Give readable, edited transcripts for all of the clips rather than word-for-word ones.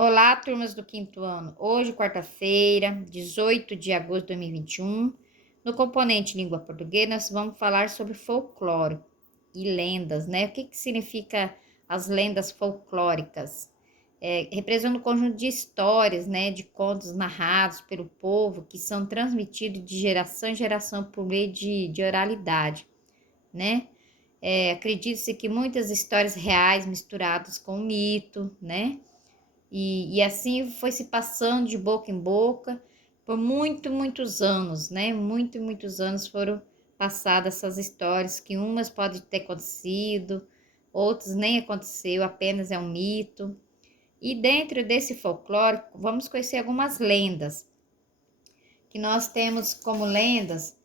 Olá, turmas do quinto ano. Hoje, quarta-feira, 18 de agosto de 2021, no componente língua portuguesa, nós vamos falar sobre folclore e lendas, né? O que significa as lendas folclóricas? Representa um conjunto de histórias, né? De contos narrados pelo povo que são transmitidos de geração em geração por meio de oralidade, né? Acredita-se que muitas histórias reais misturadas com mito, né? E assim foi se passando de boca em boca por muitos anos, né? Muitos anos foram passadas essas histórias, que umas podem ter acontecido, outras nem aconteceu, apenas é um mito. E dentro desse folclore, vamos conhecer algumas lendas, que nós temos como lendas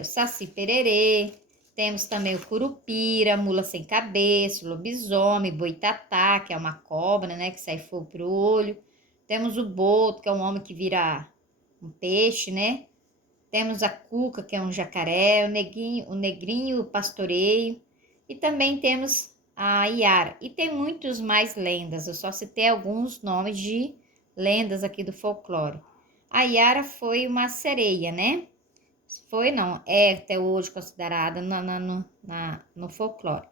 o Saci Pererê, temos também o Curupira, Mula Sem Cabeça, o Lobisomem, Boitatá, que é uma cobra, né, que sai fogo pro olho. Temos o Boto, que é um homem que vira um peixe, né? Temos a Cuca, que é um jacaré, o Negrinho, o Pastoreio. E também temos a Iara. E tem muitos mais lendas, eu só citei alguns nomes de lendas aqui do folclore. A Iara foi uma sereia, né? Foi não, é até hoje considerada no folclore.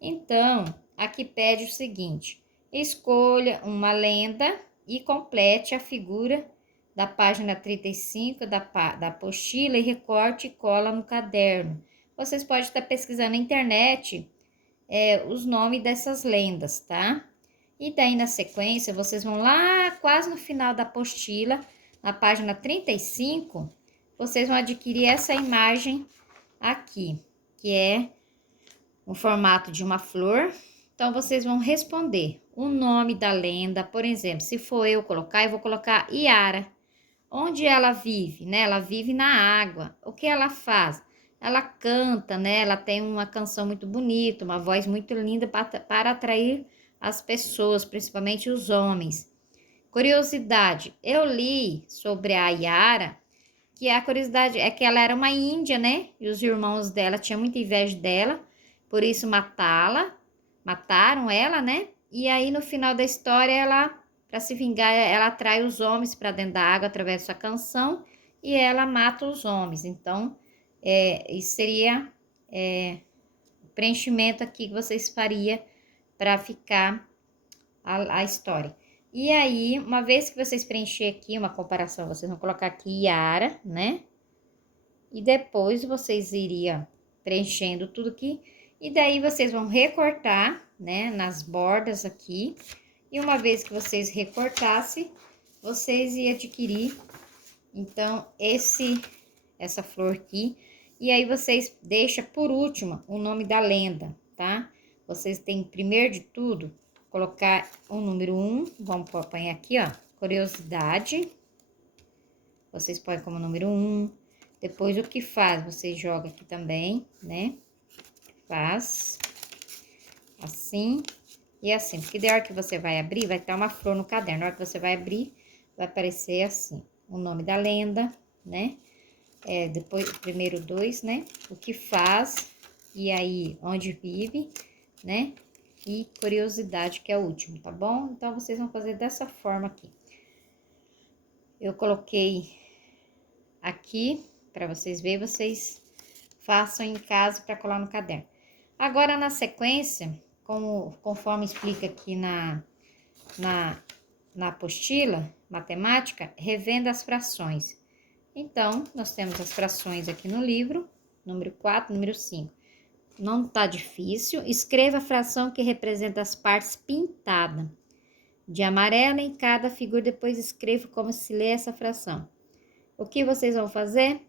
Então, aqui pede o seguinte: escolha uma lenda e complete a figura da página 35 da apostila e recorte e cola no caderno. Vocês podem estar pesquisando na internet os nomes dessas lendas, tá? E daí, na sequência, vocês vão lá quase no final da apostila, na página 35, vocês vão adquirir essa imagem aqui, que é o formato de uma flor. Então, vocês vão responder o nome da lenda. Por exemplo, se for eu vou colocar Iara. Onde ela vive, né? Ela vive na água. O que ela faz? Ela canta, né? Ela tem uma canção muito bonita, uma voz muito linda para atrair as pessoas, principalmente os homens. Curiosidade, eu li sobre a Yara, que a curiosidade é que ela era uma índia, né? E os irmãos dela tinham muita inveja dela, por isso mataram ela, né? E aí no final da história ela, para se vingar, ela atrai os homens para dentro da água através da sua canção e ela mata os homens. Então, isso seria o preenchimento aqui que vocês fariam para ficar a história. E aí, uma vez que vocês preencher aqui uma comparação, vocês vão colocar aqui Yara, né? E depois vocês iriam preenchendo tudo aqui. E daí vocês vão recortar, né? Nas bordas aqui. E uma vez que vocês recortassem, vocês iam adquirir, então, essa flor aqui. E aí vocês deixam por último o nome da lenda, tá? Vocês têm, primeiro de tudo, colocar o número 1, vamos pôr aqui, ó, curiosidade. Vocês põem como número 1. Depois, o que faz, vocês jogam aqui também, né? Faz assim e assim. Porque da hora que você vai abrir, vai estar uma flor no caderno. Na hora que você vai abrir, vai aparecer assim, o nome da lenda, né? Depois, primeiro 2, né? O que faz, e aí, onde vive, né? E curiosidade, que é o último, tá bom? Então, vocês vão fazer dessa forma aqui. Eu coloquei aqui, para vocês verem, vocês façam em casa para colar no caderno. Agora, na sequência, conforme explica aqui na apostila matemática, revenda as frações. Então, nós temos as frações aqui no livro, número 4, número 5. Não tá difícil. Escreva a fração que representa as partes pintadas de amarelo em cada figura, depois escreva como se lê essa fração. O que vocês vão fazer?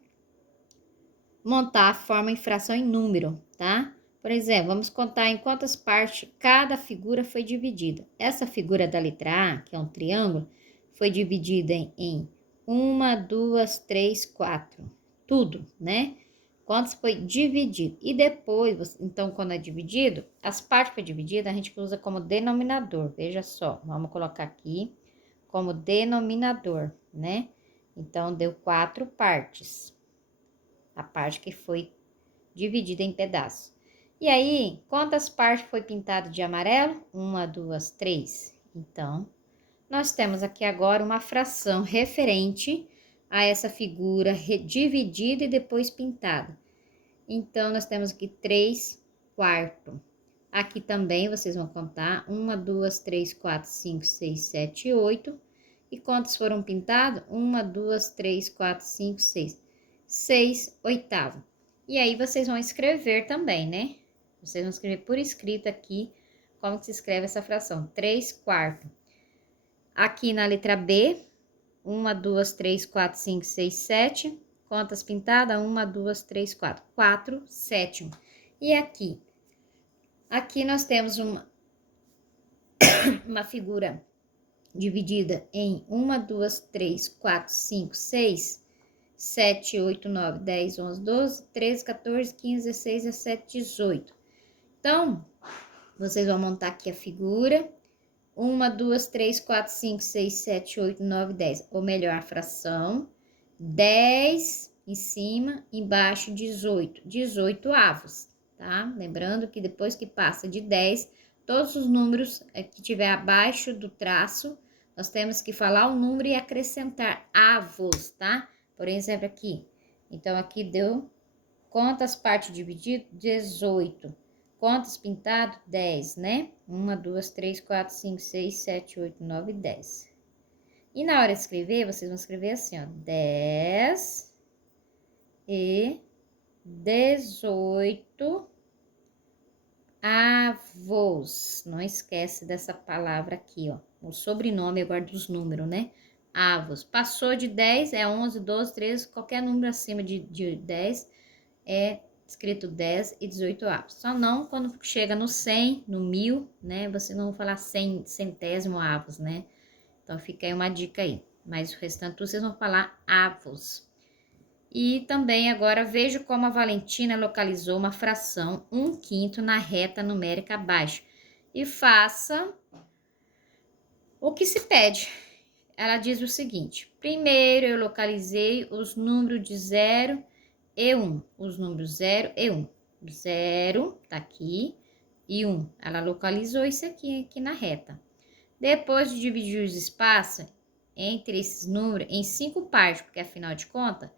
Montar a forma em fração em número, tá? Por exemplo, vamos contar em quantas partes cada figura foi dividida. Essa figura da letra A, que é um triângulo, foi dividida em 1, 2, 3, 4. Tudo, né? Quantos foi dividido. E depois, então, quando é dividido, as partes que foi dividida, a gente usa como denominador. Veja só, vamos colocar aqui como denominador, né? Então, deu 4 partes. A parte que foi dividida em pedaços. E aí, quantas partes foi pintado de amarelo? 1, 2, 3. Então, Nós temos aqui agora uma fração referente a essa figura dividida e depois pintada. Então, nós temos aqui 3/4. Aqui também vocês vão contar 1, 2, 3, 4, 5, 6, 7, 8. E quantos foram pintados? 1, 2, 3, 4, 5, 6. 6/8. E aí, vocês vão escrever também, né? Vocês vão escrever por escrito aqui como que se escreve essa fração. 3/4. Aqui na letra B, 1, 2, 3, 4, 5, 6, 7. Quantas pintadas? 1, 2, 3, 4. 4/7. E aqui? Aqui nós temos uma figura dividida em 1, 2, 3, 4, 5, 6, 7, 8, 9, 10, 11, 12, 13, 14, 15, 16, 17, 18. Então, vocês vão montar aqui a figura. 1, 2, 3, 4, 5, 6, 7, 8, 9, 10. Ou melhor, a fração. 10 em cima, embaixo 18. 18avos, tá? Lembrando que depois que passa de 10, todos os números que tiver abaixo do traço, nós temos que falar o número e acrescentar avos, tá? Por exemplo, aqui. Então, aqui deu quantas partes divididas? 18. Quantos pintados? 10, né? 1, 2, 3, 4, 5, 6, 7, 8, 9, 10. E na hora de escrever, vocês vão escrever assim, ó. 10 e 18 avos. Não esquece dessa palavra aqui, ó. O sobrenome, eu guardo os números, né? Avos. Passou de 10, é 11, 12, 13, qualquer número acima de 10 é escrito 10 e 18avos. Só não quando chega no 100, no 1000, né? Vocês não vão falar 100, centésimo avos, né? Então, fica aí uma dica aí. Mas o restante vocês vão falar avos. E também agora vejo como a Valentina localizou uma fração 1/5 na reta numérica abaixo. E faça o que se pede. Ela diz o seguinte: primeiro eu localizei os números de 0 e 1. Os números 0 e 1. 0 tá aqui e 1. Ela localizou isso aqui na reta. Depois de dividir os espaços entre esses números em 5 partes, porque afinal de contas,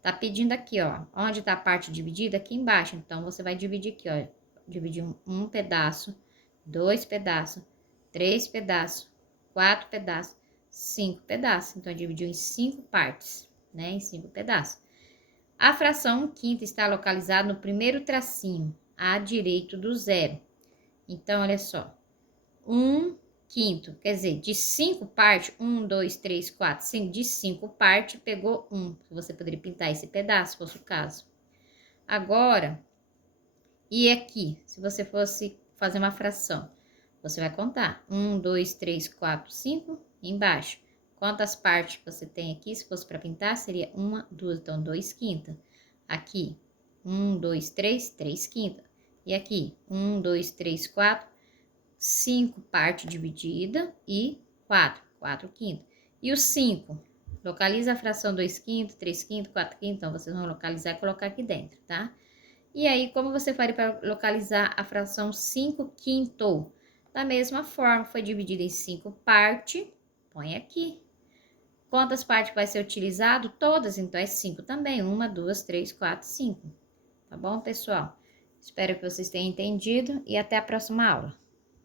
tá pedindo aqui, ó, onde tá a parte dividida? Aqui embaixo. Então, você vai dividir aqui, ó, dividir um pedaço, 2 pedaços, 3 pedaços, 4 pedaços, 5 pedaços. Então, dividiu em 5 partes, né, em 5 pedaços. A fração 1/5 está localizada no primeiro tracinho, à direita do 0. Então, olha só, 1/5, quer dizer, de 5 partes, 1, 2, 3, 4, 5, de 5 partes, pegou 1. Você poderia pintar esse pedaço, se fosse o caso. Agora, e aqui, se você fosse fazer uma fração, você vai contar 1, 2, 3, 4, 5, embaixo. Quantas partes você tem aqui? Se fosse para pintar, seria 1, 2, então 2/5. Aqui, 1, 2, 3, 3/5. E aqui, 1, 2, 3, 4, 5 parte dividida e 4, 4/5. E o 5, localiza a fração 2/5, 3/5, 4/5, então vocês vão localizar e colocar aqui dentro, tá? E aí, como você faria para localizar a fração 5/5? Da mesma forma, foi dividida em 5 partes, põe aqui. Quantas partes vai ser utilizado? Todas, então é 5 também. 1, 2, 3, 4, 5. Tá bom, pessoal? Espero que vocês tenham entendido e até a próxima aula.